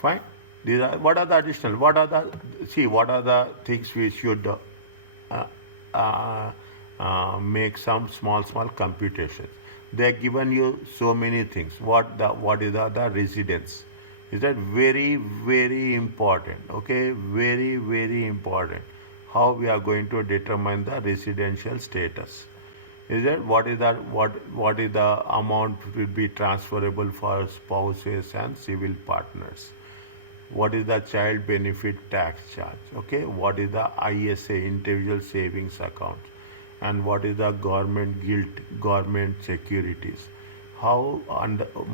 Fine. These are what are the additional? What are the what are the things we should uh, uh, make some small computations. They have given you so many things. What is the residence? Is that very important? Okay, very important. How we are going to determine the residential status? Is that what is the amount will be transferable for spouses and civil partners? What is the child benefit tax charge? Okay, what is the ISA, individual savings account, and what is the government securities? How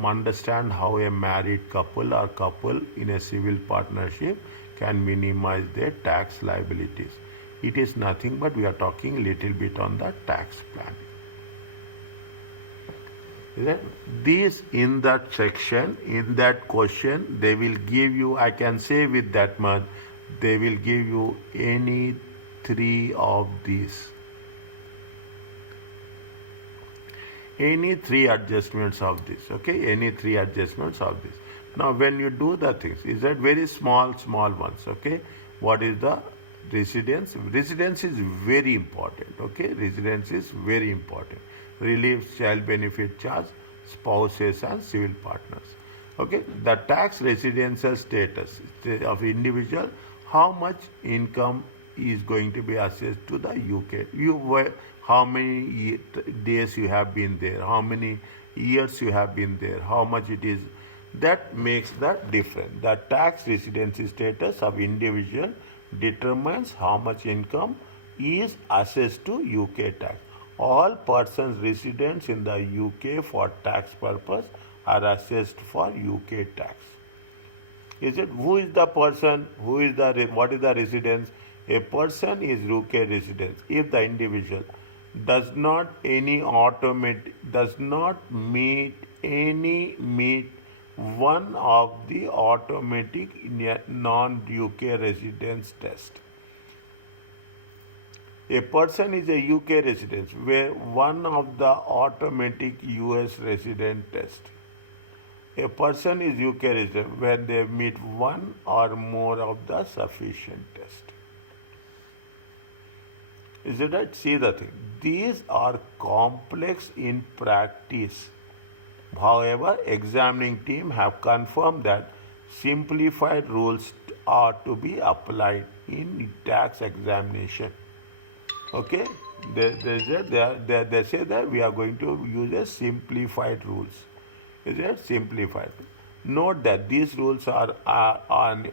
understand how a married couple or couple in a civil partnership can minimize their tax liabilities? It is nothing but we are talking little bit on the tax planning. These in that section, in that question, they will give you, I can say with that much, they will give you any three of these. Any three adjustments of this, okay? Any three adjustments of this. Now, when you do the things, is that very small ones, okay? What is the residence? Residence is very important, okay? Residence is very important. Relief, child benefit charge, spouses and civil partners. Okay, the tax residential status of individual, how much income is going to be assessed to the UK. How many days you have been there, how many years you have been there, how much it is. That makes the difference. The tax residency status of individual determines how much income is assessed to UK tax. All persons residents in the UK for tax purpose are assessed for UK tax. Is it who is the person? What is the residence? A person is UK residence if the individual does not meet one of the automatic non-UK residence test. A person is a UK resident where one of the automatic US resident test. A person is UK resident when they meet one or more of the sufficient test. Is it right? See the thing. These are complex in practice. However, examining team have confirmed that simplified rules are to be applied in tax examination. Okay, they say that we are going to use a simplified rules. Is it simplified? Note that these rules are on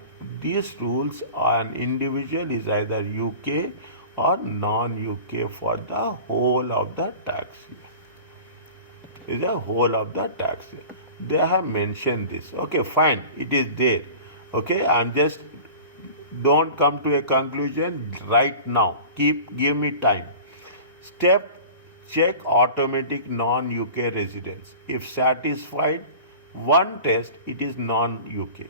individual is either UK or non-UK for the whole of the tax year. Is the whole of the tax year. They have mentioned this. Okay, fine, it is there. Okay, I'm just don't come to a conclusion right now. Give me time. Step: check automatic non-UK residence. If satisfied one test, it is non-UK.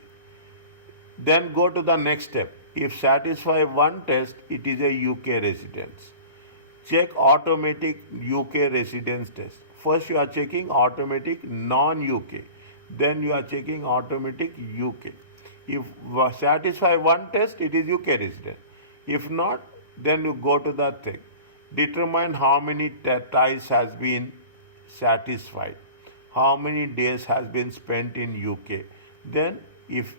Then go to the next step. If satisfied one test, it is a UK residence. Check automatic UK residence test. First you are checking automatic non-UK. Then you are checking automatic UK. If satisfy one test, it is UK resident. If not, then you go to the thing. Determine how many ties has been satisfied. How many days has been spent in UK. Then if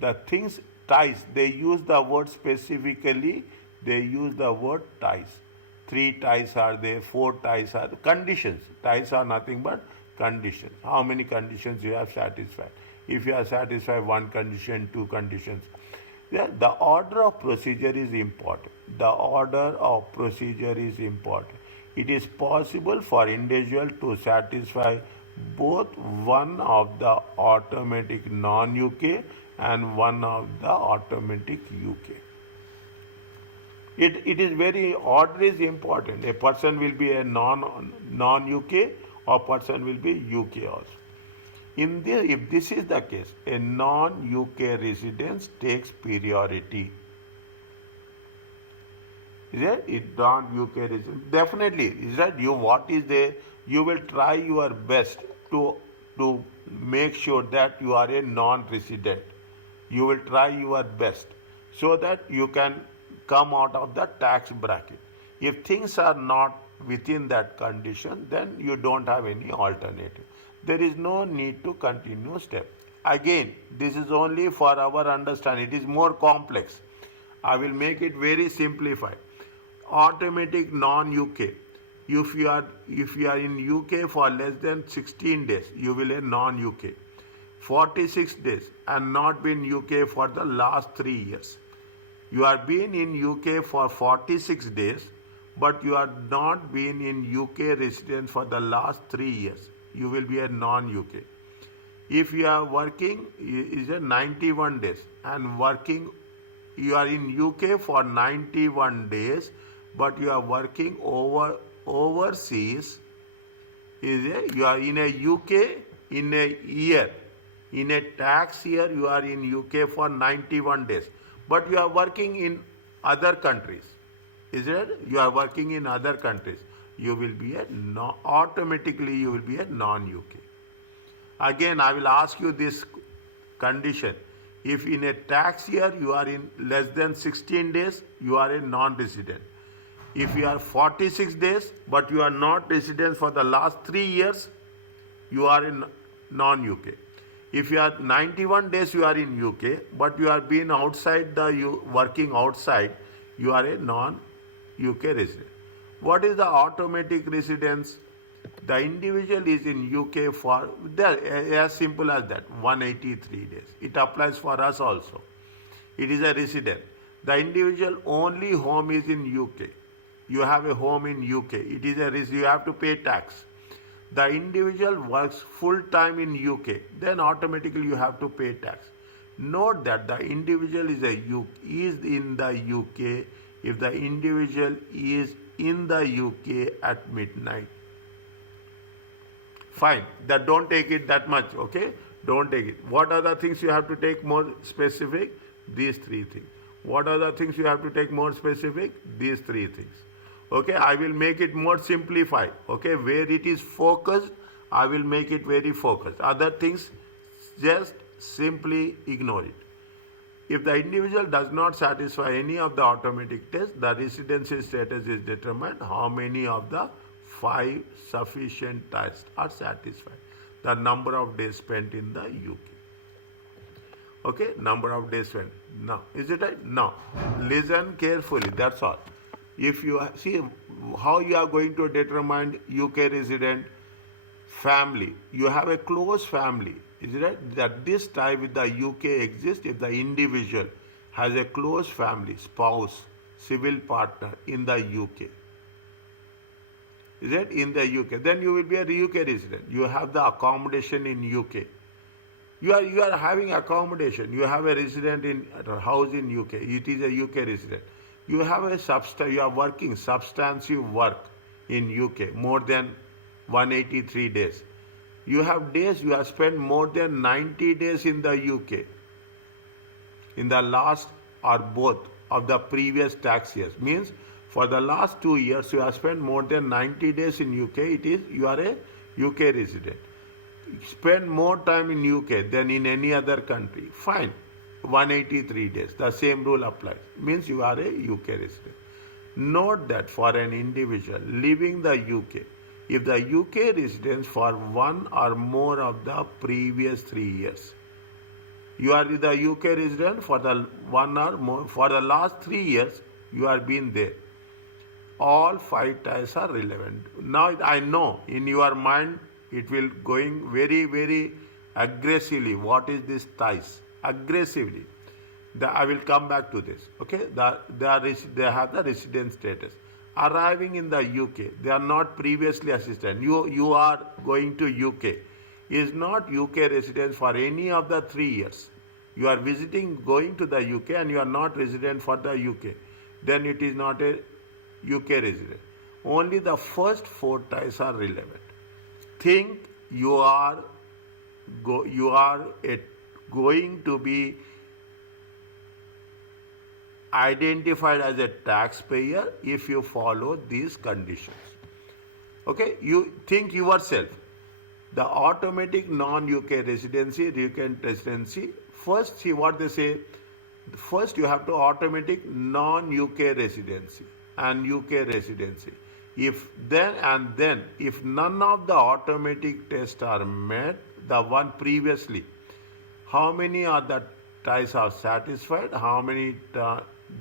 the things ties, they use the word specifically, they use the word ties. 3 ties are there, 4 ties are there. Conditions. Ties are nothing but conditions. How many conditions you have satisfied. If you are satisfied one condition, 2 conditions. Yeah, the order of procedure is important. The order of procedure is important. It is possible for individual to satisfy both one of the automatic non-UK and one of the automatic UK. It is very, order is important. A person will be a non-UK or person will be UK also. If this is the case, a non-UK residence takes priority. Is that it non-UK residence? Definitely. Is that what is there? You will try your best to make sure that you are a non-resident. You will try your best so that you can come out of the tax bracket. If things are not within that condition, then you don't have any alternative. There is no need to continue step. Again, this is only for our understanding. It is more complex. I will make it very simplified. Automatic non-UK. If you are in UK for less than 16 days, you will a non-UK. 46 days and not been UK for the last 3 years. You are been in UK for 46 days, but you are not been in UK resident for the last 3 years. You will be a non-UK. If you are working is a 91 days and working, you are in UK for 91 days, but you are working overseas. You are in a UK in a year. In a tax year, you are in UK for 91 days, but you are working in other countries. Is it? You are working in other countries. You will be automatically you will be a non-UK. Again, I will ask you this condition. If in a tax year you are in less than 16 days, you are a non-resident. If you are 46 days, but you are not resident for the last 3 years, you are in non-UK. If you are 91 days, you are in UK, but you are being outside working outside, you are a non-UK resident. What is the automatic residence? The individual is in UK for as simple as that, 183 days. It applies for us also. It is a resident. The individual only home is in UK. You have a home in UK. It is you have to pay tax. The individual works full time in UK, then automatically you have to pay tax. Note that the individual is in the UK if the individual is in the UK at midnight. Fine. That don't take it that much, okay? Don't take it. What are the things you have to take more specific? These 3 things. What are the things you have to take more specific? These 3 things. Okay, I will make it more simplified. Okay, where it is focused, I will make it very focused. Other things, just simply ignore it. If the individual does not satisfy any of the automatic tests, the residency status is determined how many of the 5 sufficient tests are satisfied. The number of days spent in the UK. Okay, number of days spent. Now, is it right? Now, listen carefully, that's all. If you see how you are going to determine UK resident family, you have a close family. Is it right? That this tie with the UK exists if the individual has a close family, spouse, civil partner in the UK. Is it? In the UK. Then you will be a UK resident. You have the accommodation in UK. You are having accommodation. You have a resident in a house in UK. It is a UK resident. You have you are working substantive work in UK more than 183 days. You have days you have spent more than 90 days in the UK in the last or both of the previous tax years. Means for the last 2 years you have spent more than 90 days in UK. You are a UK resident. Spend more time in UK than in any other country. Fine. 183 days. The same rule applies. Means you are a UK resident. Note that for an individual living the UK, if the UK residence for 1 or more of the previous 3 years, you are the UK resident for the 1 or more, for the last 3 years, you are been there. All 5 ties are relevant. Now I know in your mind it will going very, very aggressively. What is this ties? Aggressively. I will come back to this. Okay, they have the resident status. Arriving in the UK, they are not previously assisted. You are going to UK. Is not UK residence for any of the 3 years. You are going to the UK and you are not resident for the UK. Then it is not a UK resident. Only the first 4 ties are relevant. Think you are going to be identified as a taxpayer if you follow these conditions. Okay, you think yourself. The automatic non-UK residency, recurrent residency, first, see what they say. First, you have to automatic non-UK residency and UK residency. If then, if none of the automatic tests are met, the one previously, how many are the ties are satisfied, how many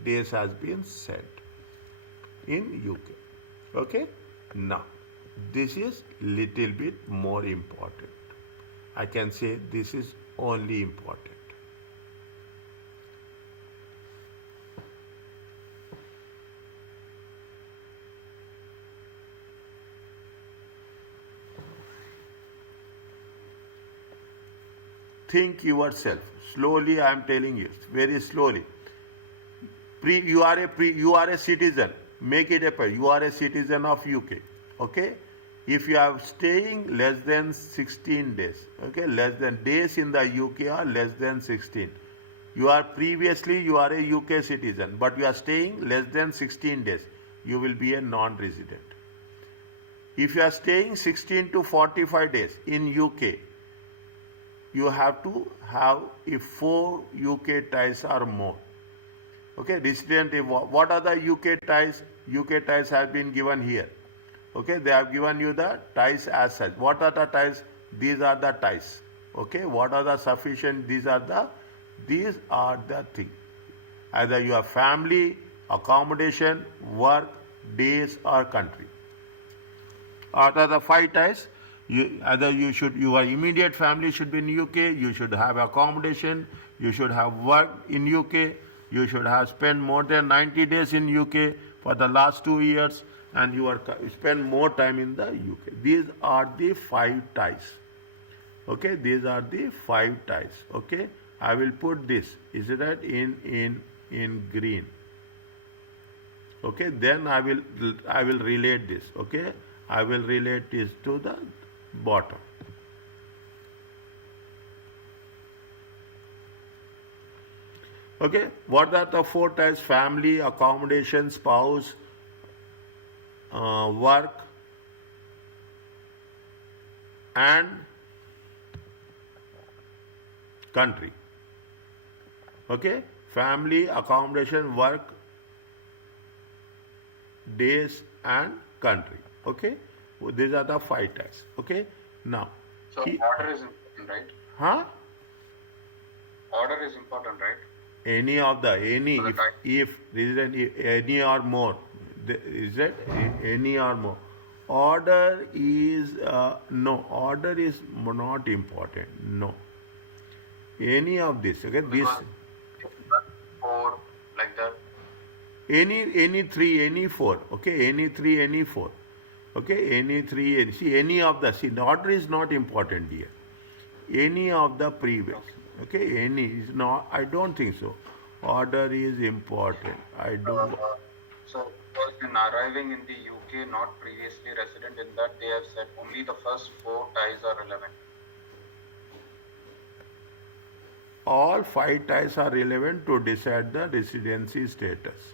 days has been set in UK. Okay? Now, this is little bit more important. I can say this is only important. Think yourself. Slowly I am telling you, very slowly. You are a citizen. Make it a you are a citizen of UK. Okay? If you are staying less than 16 days, okay, less than days in the UK are less than 16. You are a UK citizen, but you are staying less than 16 days. You will be a non-resident. If you are staying 16 to 45 days in UK, you have to have if 4 UK ties or more. Okay, resident, what are the UK ties? UK ties have been given here. Okay, they have given you the ties as such. What are the ties? These are the ties. Okay, what are the sufficient? These are the things. Either you have family, accommodation, work, days or country. What are the 5 ties? Your immediate family should be in UK, you should have accommodation, you should have work in UK, you should have spent more than 90 days in UK for the last 2 years, and you spend more time in the UK. These are the 5 ties. Okay, these are the 5 ties. Okay, I will put this, is it right, in green. Okay, then I will relate this. Okay, I will relate this to the bottom. Okay, what are the 4 ties? Family, accommodation, spouse, work, and country. Okay, family, accommodation, work, days, and country. Okay, these are the 5 ties. Okay, now. So order is important, right? Huh? Order is important, right? Any of the if resident any or more, is that any or more? Order is no. Order is not important. No. Any of this. Okay, because this 4 like that. Any 3, any 4. Okay, any 3, any 4. Okay, any 3, any of the, the order is not important here. Any of the previous. Okay, any is not, I don't think so. Order is important. I don't. So, person arriving in the UK, not previously resident, in that they have said only the first 4 ties are relevant. All 5 ties are relevant to decide the residency status.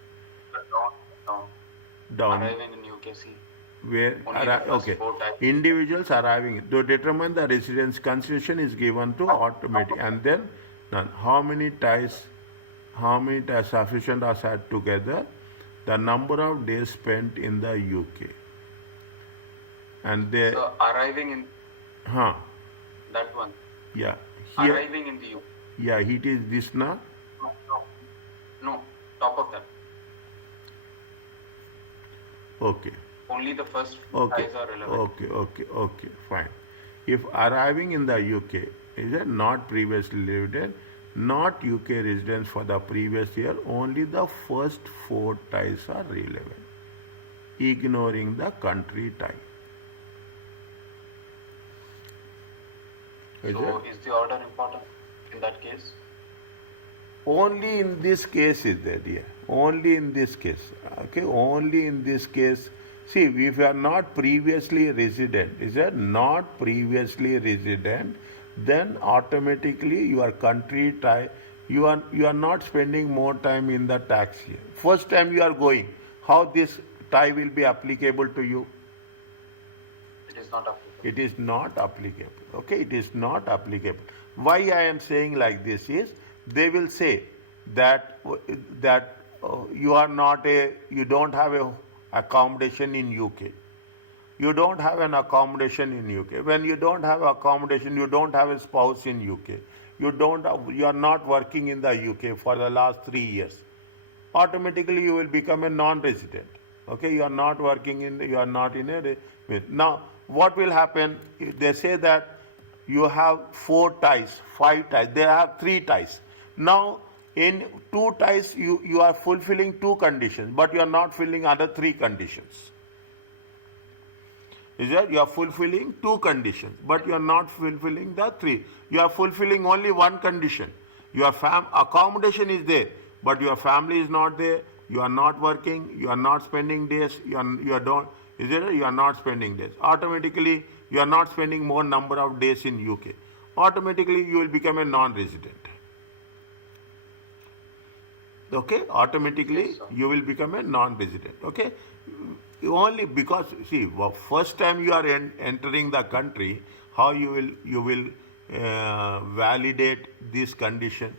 Down. Arriving in UK, see. Where okay, individuals arriving to determine the residence constitution is given to automatic, and then none. How many ties sufficient are set together, the number of days spent in the UK, and they so arriving in that one. Yeah, here, arriving in the UK. Yeah, it is this now. No, top of that. Okay. Only the first okay. ties are relevant. Okay, fine. If arriving in the UK is a not previously lived in, not UK residents for the previous year, only the first 4 ties are relevant, ignoring the country tie. Is the order important in that case? Only in this case is there, dear. Only in this case. Okay, only in this case. See, if you are not previously resident, is that not previously resident, then automatically your country tie, you are not spending more time in the tax year. First time you are going, how this tie will be applicable to you? It is not applicable. It is not applicable. Okay, it is not applicable. Why I am saying like this is they will say that you are not a you don't have a accommodation in UK. You don't have an accommodation in UK. When you don't have accommodation, you don't have a spouse in UK. You are not working in the UK for the last 3 years. Automatically you will become a non-resident. Okay, you are not working in, you are not in a, now what will happen? They say that you have 4 ties, 5 ties, they have 3 ties. Now in 2 ties you are fulfilling 2 conditions, but you are not filling other 3 conditions. Is that you are fulfilling 2 conditions, but you are not fulfilling the 3. You are fulfilling only 1 condition. Your accommodation is there, but your family is not there. You are not working. You are not spending days. You are don't. Is it? You are not spending days. Automatically, you are not spending more number of days in UK. Automatically, you will become a non-resident. Okay, automatically Yes, sir. you will become a non-resident. Okay, only because see, first time you are entering the country, how you will validate this condition.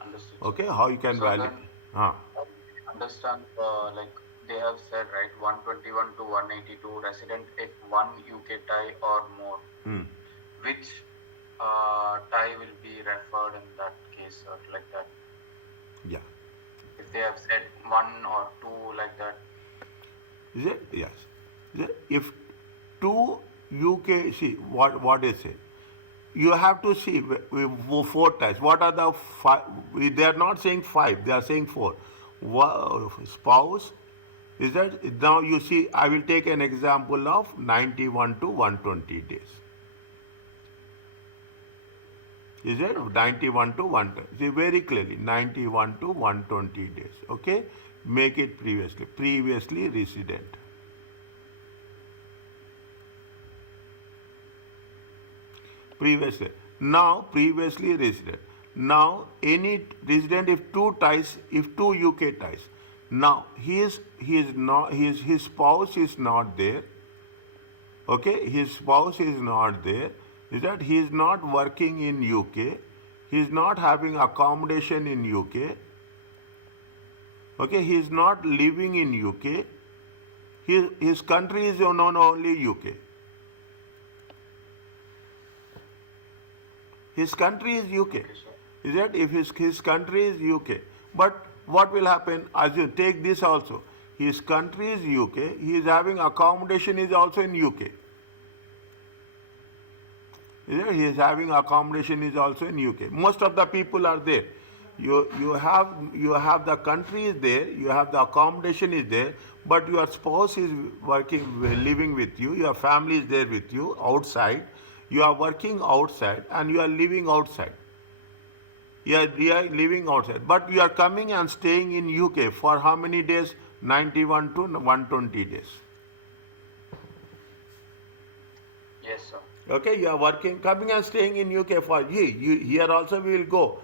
Understood, sir. Okay, how you can So validate? then, Huh. understand, like they have said, right, 121 to 182 resident if one UK tie or more. Hmm. Which tie will be referred in that case, or like that? Yeah. If they have said one or two, like that. Is it? Yes. Is it? If two UK, see what is it? You have to see 4 ties. What are the 5? They are not saying 5. They are saying 4. Spouse. Is that now? You see, I will take an example of 91 to 120 days. Is it 91 to 120? See very clearly 91 to 120 days. Okay, make it previously resident. Previously, now previously resident. Now any resident if two UK ties. Now he is not his spouse is not there. Okay, his spouse is not there. Is that he is not working in UK, he is not having accommodation in UK. Okay, he is not living in UK. His country is not only UK. His country is UK. Okay, sir. Is that if his country is UK? But what will happen? As you take this also, his country is UK. He is having accommodation is also in UK. Is it? He is having accommodation is also in UK. Most of the people are there. You have the country is there. You have the accommodation is there. But your spouse is living with you. Your family is there with you outside. You are working outside and you are living outside. You are living outside. But you are coming and staying in UK for how many days? 91 to 120 days. Yes, sir. Okay, you are working, coming and staying in UK for here also we will go.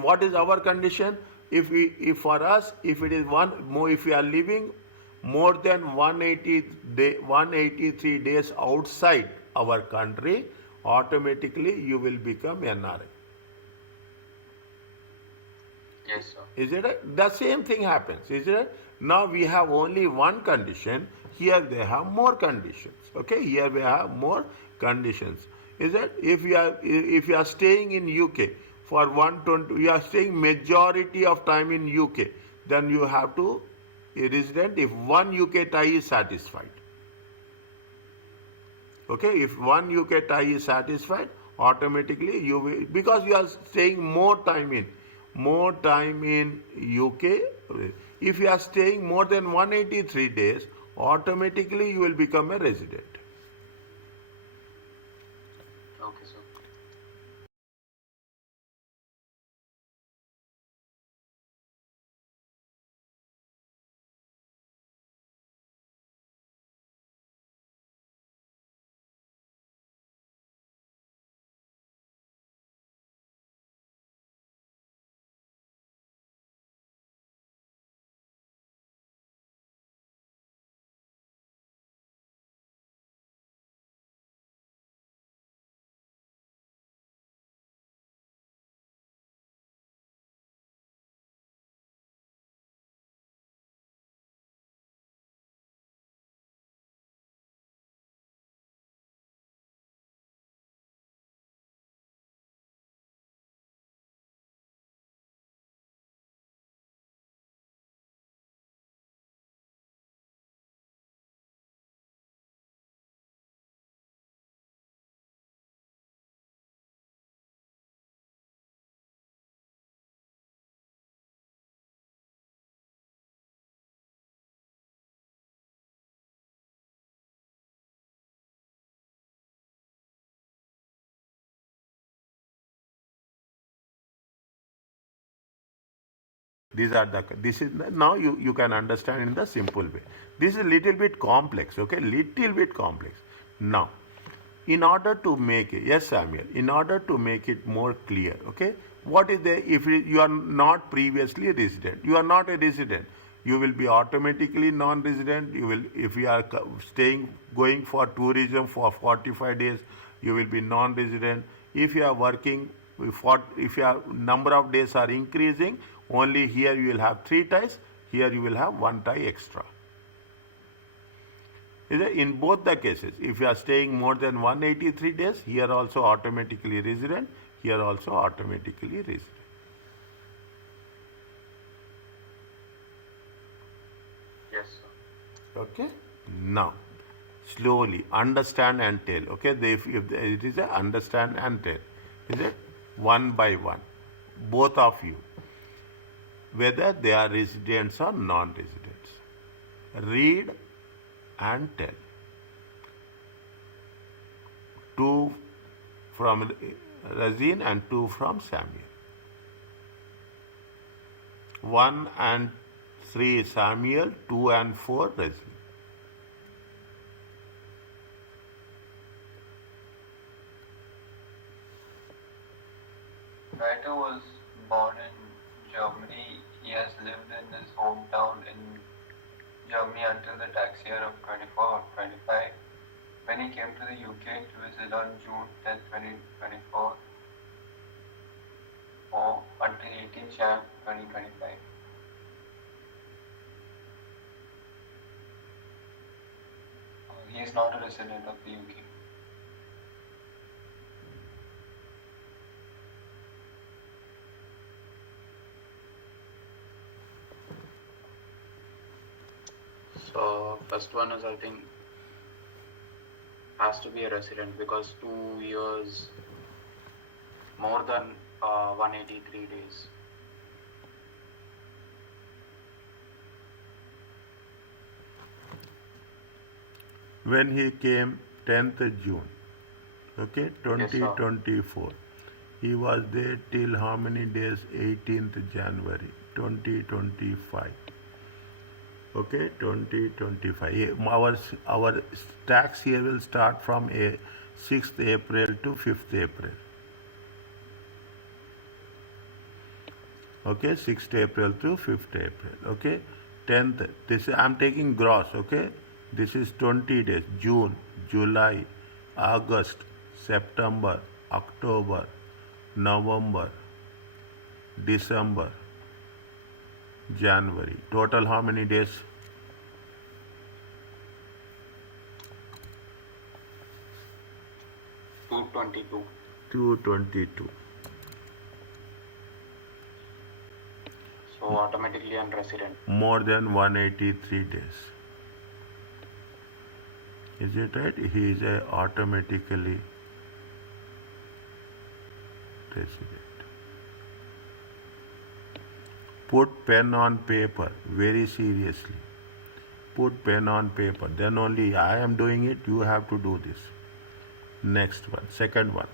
What is our condition? If for us, if it is one more, if we are living more than 183 days outside our country, automatically you will become NRI. Yes, sir. Is it? The same thing happens. Is it? Now we have only one condition. Here they have more conditions. Okay. Here we have more conditions. Is it? If you are staying in UK for 120, you are staying majority of time in UK, then you have to a resident if one UK tie is satisfied. Okay. If one UK tie is satisfied, automatically you will, because you are staying more time in UK. If you are staying more than 183 days, automatically you will become a resident. Okay, sir. These are the, this is now you can understand in the simple way. This is a little bit complex, okay? Little bit complex. Now, in order to make it, yes, Samuel, in order to make it more clear, okay? What is the, if you are not previously a resident, you are not a resident, you will be automatically non-resident. You will, if you are staying, going for tourism for 45 days, you will be non-resident. If you are working, if your number of days are increasing, only here you will have 3 ties, here you will have 1 tie extra. In both the cases, if you are staying more than 183 days, here also automatically resident, here also automatically resident. Yes, sir. Okay? Now, slowly understand and tell. Okay? If it is a understand and tell. Is it? One by one. Both of you. Whether they are residents or non-residents. Read and tell. 2 from Razin and 2 from Samuel. 1 and 3 Samuel, 2 and 4 Razin. Writer was born in Germany. He has lived in his hometown in Germany until the tax year of 24 or 25. When he came to the UK to visit on June 10, 2024 or until 18 Jan 2025. He is not a resident of the UK. So first one is, I think, has to be a resident because 2 years more than 183 days. When he came 10th June, okay, 2024. He was there till how many days? 18th January 2025. Okay, 2025. Our tax year will start from 6th April to 5th April. Okay, 6th April to 5th April. Okay, 10th. This I'm taking gross. Okay, this is 20 days. June, July, August, September, October, November, December, January. Total how many days? 222. 222. So automatically unresident. More than 183 days. Is it right? He is automatically resident. Put pen on paper very seriously. Put pen on paper. Then only I am doing it. You have to do this. Next one. Second one.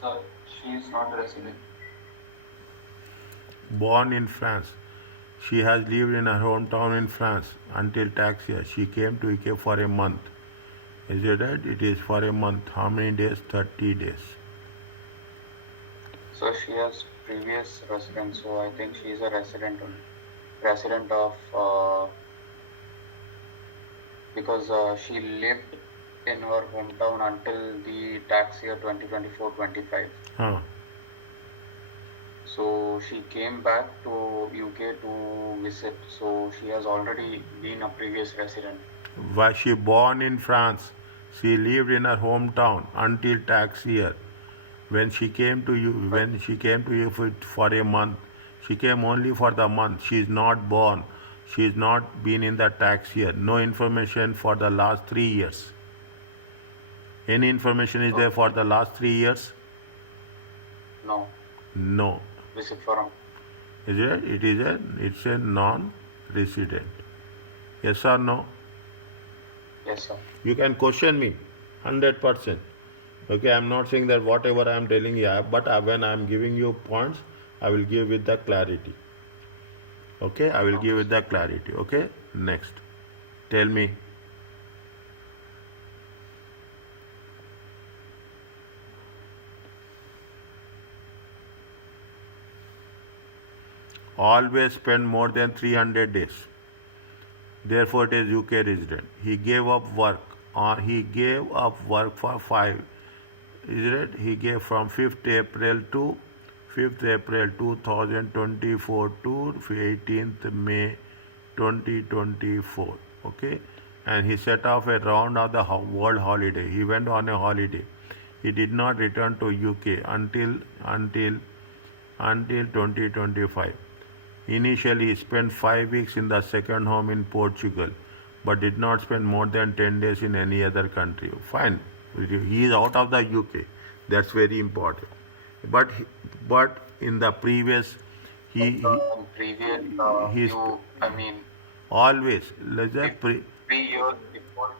So she is not a resident. Born in France. She has lived in her hometown in France until tax year. She came to UK for a month. Is it right? It is for a month. How many days? 30 days. So she has previous residence. So I think she is a resident of because she lived in her hometown until the tax year 2024-25. Huh. So she came back to UK to visit. So she has already been a previous resident. Was she born in France? She lived in her hometown until tax year. When she came to you, for a month, she came only for the month. She is not born. She has not been in the tax year. No information for the last 3 years. Any information is there for the last 3 years? No. No. Visit for Is it? It's a non-resident. Yes or no? Yes, sir. You can question me 100%. Okay, I'm not saying that whatever I'm telling you, but when I'm giving you points, I will give with the clarity. Okay, I will Okay, give with sir. the clarity. Okay, next. Tell me. Always spend more than 300 days. Therefore, it is UK resident. He gave up work. He gave up work for 5. Is it? He gave from 5th April to 5th April 2024 to 18th May 2024. Okay, and he set off a round of the world holiday. He went on a holiday. He did not return to UK until 2025. Initially, he spent 5 weeks in the second home in Portugal, but did not spend more than 10 days in any other country. Fine, he is out of the UK. That's very important. But but in the previous, In previous, he I mean, always let's say if 3 years before,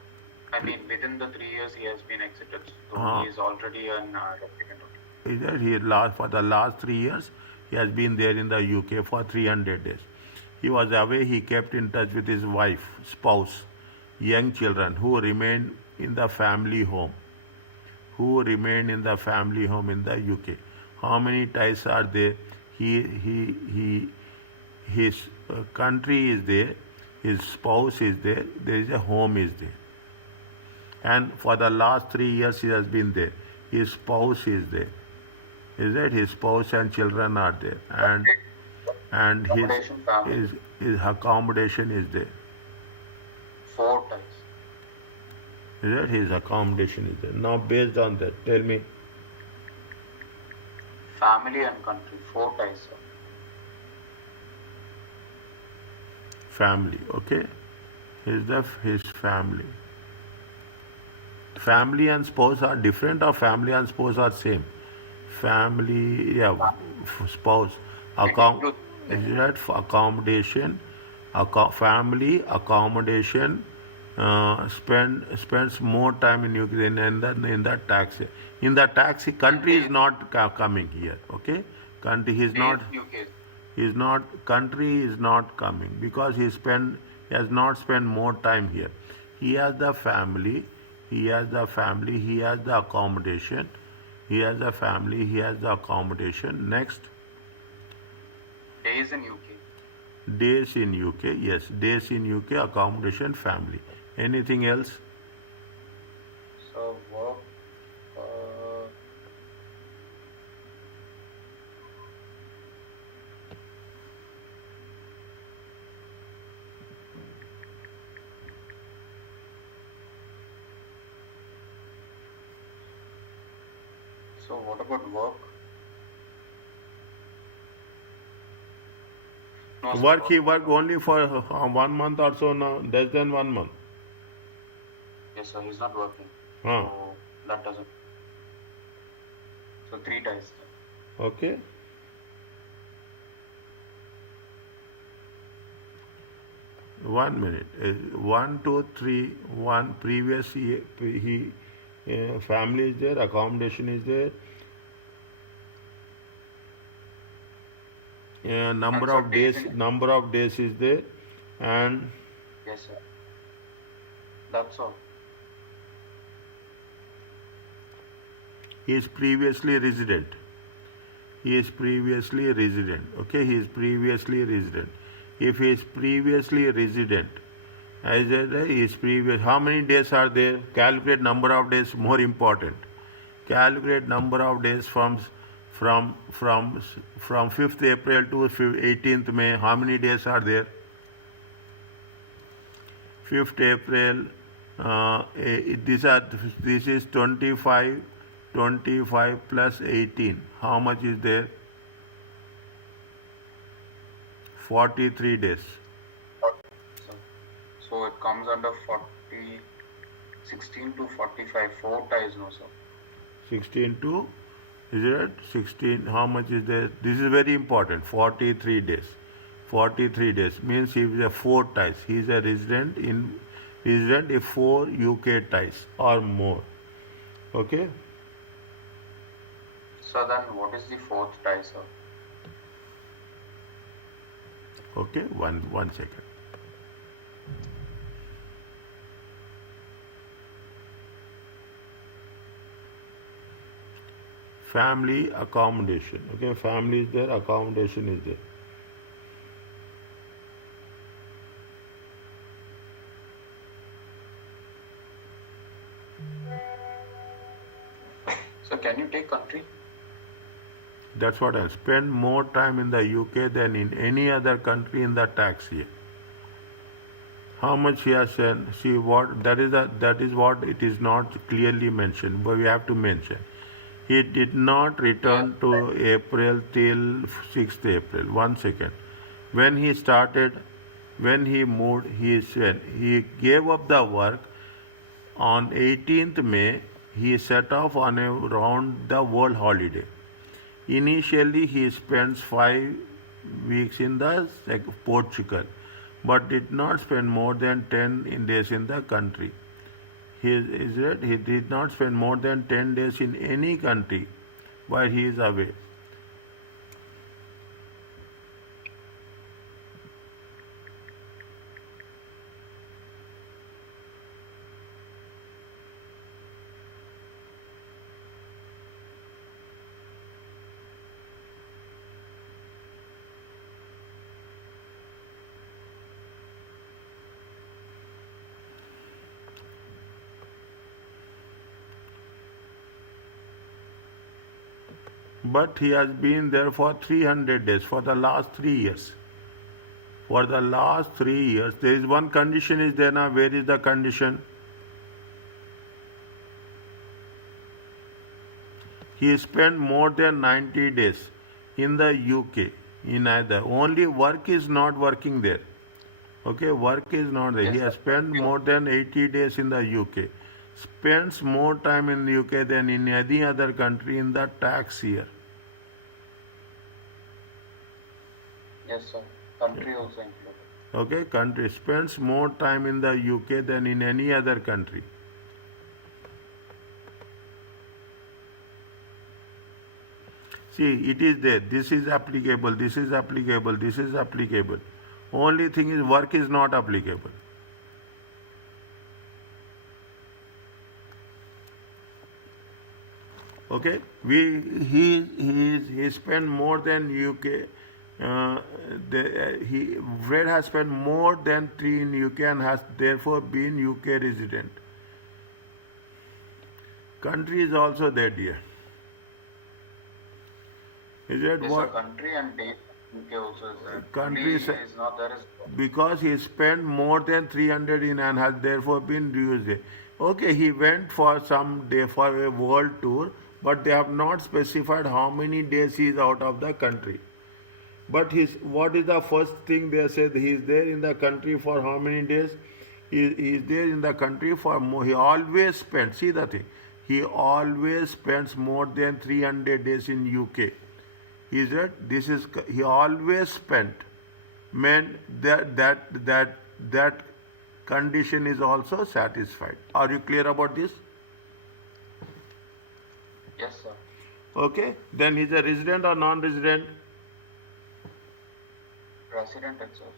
I mean, within the 3 years he has been exited, so he is already an resident. is that he last for the last 3 years he has been there in the UK for 300 days. He was away. He kept in touch with his wife, spouse, young children who remained in the family home. Who remained in the family home in the UK. How many ties are there? He his country is there, his spouse is there, there is a home is there. And for the last 3 years he has been there. His spouse is there. Is that his spouse and children are there, and Accommodation family, his accommodation is there. 4 ties. Is that his accommodation is there? Now based on that, tell me. Family and country, 4 ties, sir. Family, okay? His family. Family and spouse are different, or family and spouse are same? Family, yeah, spouse, It account, includes is that accommodation, family, accommodation, spends more time in UK than in the taxi. In the taxi, country is not coming here, okay? Country, days UK. country is not coming because he has not spent more time here. He has the family, he has the accommodation, he has the family, he has the accommodation. Next, Days in UK. days in UK. Yes, days in UK, accommodation, family. Anything else? So work. So what about work? No, sir, Work, he work only for 1 month or so now, less than 1 month. Yes, sir. He's not working. Huh. So that doesn't. So 3 ties. Okay. 1 minute. 1, 2, 3. One previous he family is there, accommodation is there. Number sir, of days, days in. number of days is there, and Yes, sir. That's all. he is previously resident. He is previously resident. Okay, he is previously resident. If he is previously resident, as he is previous, how many days are there? Calculate number of days. More important. Calculate number of days from 5th April to 18th May. How many days are there? 5th April. This is 25 plus 18. How much is there? 43 days. So, so it comes under 16 to 45. 4 ties, no, sir. 16 to, is it 16? How much is there? This is very important. 43 days. 43 days means he is a 4 ties. He is a resident in 4 UK ties or more. Okay. So then what is the fourth tie, sir? Okay. One second. Family accommodation. Okay. Family is there. Accommodation is there. So can you take country? That's what I spend more time in the UK than in any other country in the tax year. How much he has sent? See what that is what it is not clearly mentioned, but we have to mention. He did not return to April till 6th April. 1 second. When he started, when he moved, he said he gave up the work on 18th May. He set off on a round the world holiday. Initially, he spends 5 weeks in the Portugal, but did not spend more than 10 days in the country. He did not spend more than 10 days in any country while he is away. But he has been there for 300 days for the last 3 years. For the last 3 years, there is one condition is there now. Where is the condition? He spent more than 90 days in the UK. In either. Only work is not working there. Okay, work is not there. Yes, He has sir. spent more than 80 days in the UK. Spends more time in the UK than in any other country in the tax year. Yes, sir. Country also included. Okay, country spends more time in the UK than in any other country. See, it is there. This is applicable. This is applicable. This is applicable. Only thing is work is not applicable. Okay, he spent more than UK. Fred has spent more than 3 in UK and has therefore been UK resident. Country is also there, dear. Is that Yes, what? sir. Country and date UK also is there. Country Only is not there is. because he spent more than 300 in and has therefore been used. Okay, he went for some day for a world tour, but they have not specified how many days he is out of the country. But what is the first thing they said? He is there in the country for how many days? He is there in the country for more. He always spends. See the thing. He always spends more than 300 days in UK. Is that this is he always spent? Meant that condition is also satisfied. Are you clear about this? Yes, sir. Okay. Then he's a resident or non-resident? Resident itself.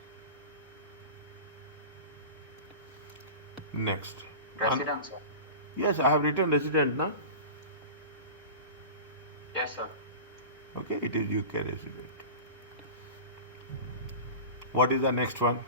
Next. Resident, sir. Yes, I have written resident, na? Yes, sir. Okay, it is UK resident. What is the next one?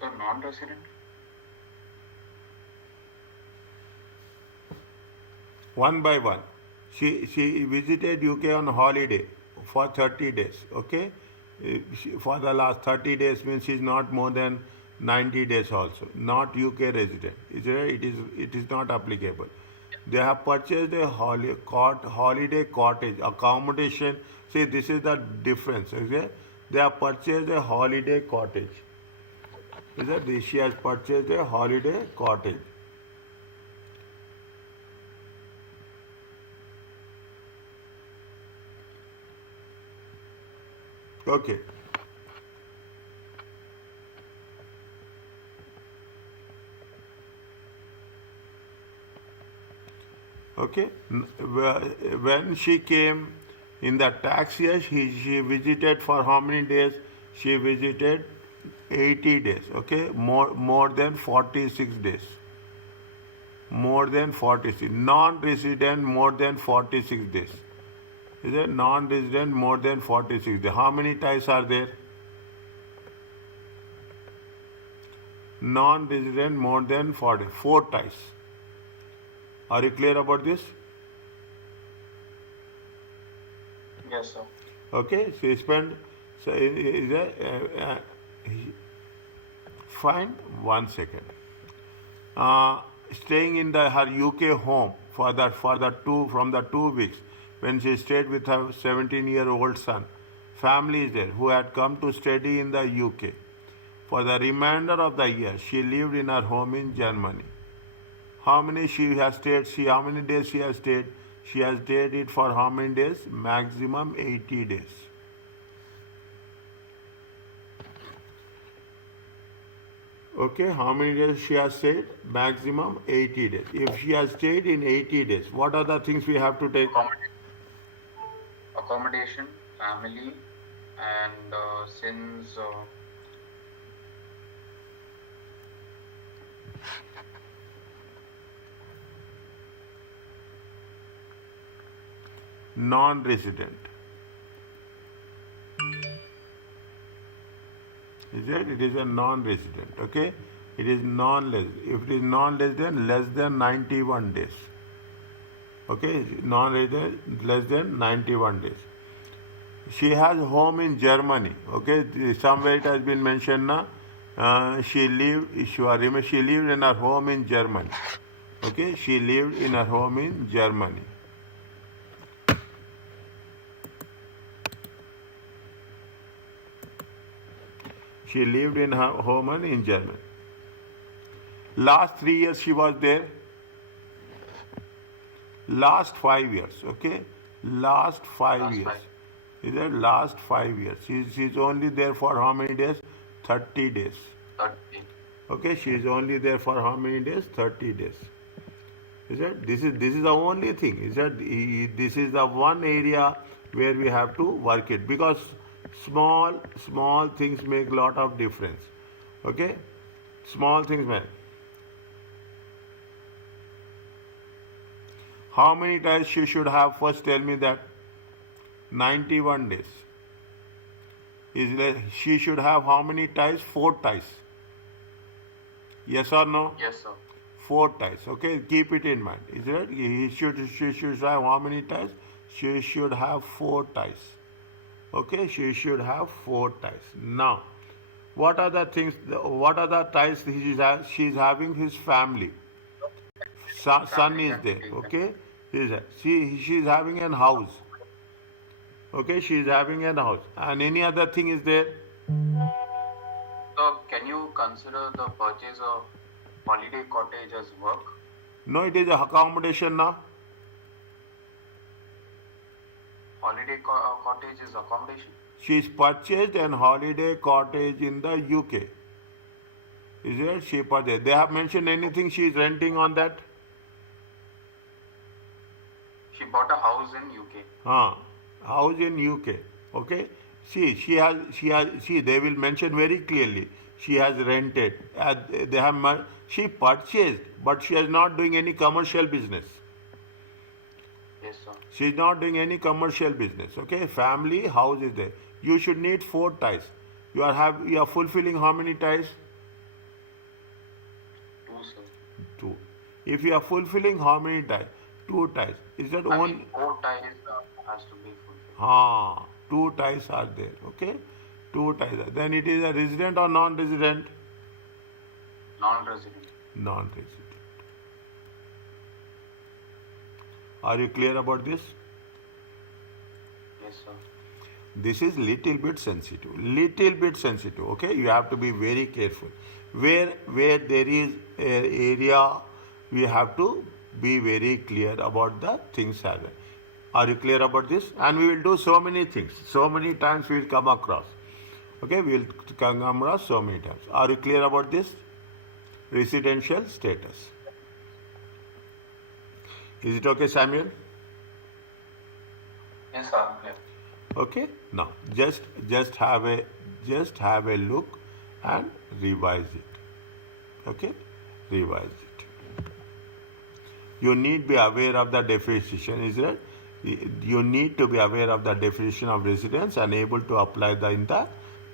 So non-resident. one by one. She visited UK on holiday for 30 days. Okay, for the last 30 days means she's not more than 90 days also. Not UK resident. It is not applicable. They have purchased a holiday cottage accommodation. See, this is the difference. Okay, they have purchased a holiday cottage. Is that she has purchased a holiday cottage. Okay. Okay. When she came in the tax year, she visited for how many days? She visited 80 days. Okay, more than 46 days. More than 46. Non-resident more than 46 days. Is it non-resident more than 46 days? How many ties are there? Non-resident more than 44 ties. Are you clear about this? Yes, sir. Okay, so you spend, so is fine, 1 second. Staying in her UK home for the 2 weeks when she stayed with her 17-year-old son. Family is there who had come to study in the UK. For the remainder of the year, she lived in her home in Germany. How many she has stayed? How many days she has stayed? She has stayed it for how many days? Maximum 80 days. Okay, how many days she has stayed? Maximum 80 days. If she has stayed in 80 days, what are the things we have to take? Accommodation, family, and since Non-resident. Is it? It is a non-resident. Okay, it is non-resident. If it is non-resident, less than 91 days. Okay, non-resident less than 91 days. She has home in Germany. Okay, somewhere it has been mentioned now. She lived in her home in Germany. Okay, she lived in her home in Germany. She lived in her home in Germany. Last 3 years she was there. Last 5 years, okay? Last 5 years. Is it last 5 years? She's only there for how many days? 30 days. 30. Okay, she is only there for how many days? 30 days. Is it? This is the only thing. Is that this is the one area where we have to work it, because small things make lot of difference. Okay, small things make. How many ties she should have? First tell me that. 91 days. She should have how many ties? 4 ties. Yes or no? Yes, sir. 4 ties. Okay, keep it in mind. Is it? She should have how many ties? She should have 4 ties. Okay, she should have 4 ties. Now, what are the things? What are the ties she is having? His family. Son is there. Okay, she is having a house. Okay, she is having a house. And any other thing is there? So, can you consider the purchase of holiday cottage as work? No, it is a accommodation now. Holiday cottage is accommodation? She is purchased an holiday cottage in the UK. Is it? She purchased. They have mentioned anything she is renting on that? She bought a house in UK. House in UK. Okay. See, they will mention very clearly. She has rented. She purchased, but she is not doing any commercial business. Yes, sir. She is not doing any commercial business. Okay. Family, house is there. You should need 4 ties. You are fulfilling how many ties? 2, sir. 2. If you are fulfilling how many ties? two ties. Is that I one? mean, four ties has to be fulfilled. Two ties are there. Okay, two ties. Then it is a resident or non-resident? Non-resident. Non-resident. Are you clear about this? Yes, sir. This is little bit sensitive. Little bit sensitive. Okay, you have to be very careful. Where there is an area, we have to be very clear about the things happen. Are you clear about this? And we will do so many things. So many times we will come across. Okay, we will come across so many times. Are you clear about this? Residential status. Is it okay, Samuel? Yes, sir, I'm clear. Okay. Now just have a look and revise it. Okay, revise it. You need to be aware of the definition. Is it? You need to be aware of the definition of residence and able to apply in the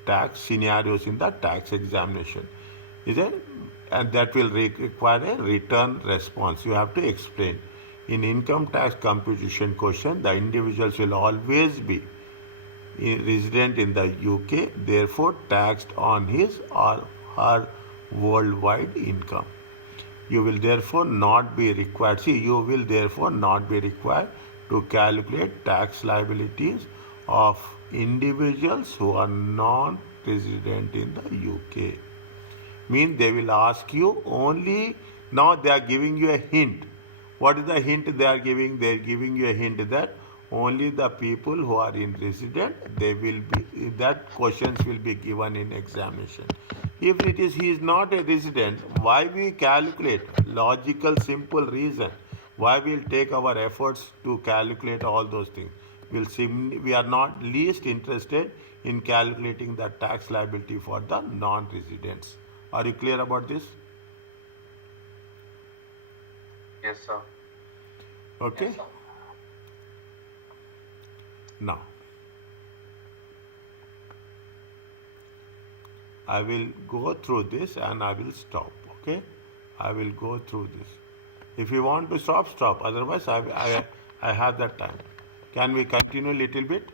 tax scenarios in the tax examination. Is it? And that will require a written response. You have to explain. In income tax computation question, the individuals will always be resident in the UK, therefore taxed on his or her worldwide income. You will therefore not be required. See, you will therefore not be required to calculate tax liabilities of individuals who are non-resident in the UK. Mean they will ask you only. Now they are giving you a hint. What is the hint they are giving? They are giving you a hint that only the people who are in resident, they will be, that questions will be given in examination. If it is he is not a resident, why we calculate? Logical simple reason. Why we'll take our efforts to calculate all those things? We are not least interested in calculating the tax liability for the non-residents. Are you clear about this? Yes, sir. Okay. Yes, sir. Now, I will go through this and I will stop. Okay, I will go through this. If you want to stop, stop. Otherwise, I have that time. Can we continue a little bit?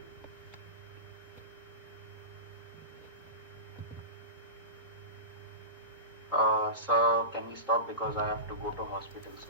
Sir, can we stop because I have to go to hospital, sir?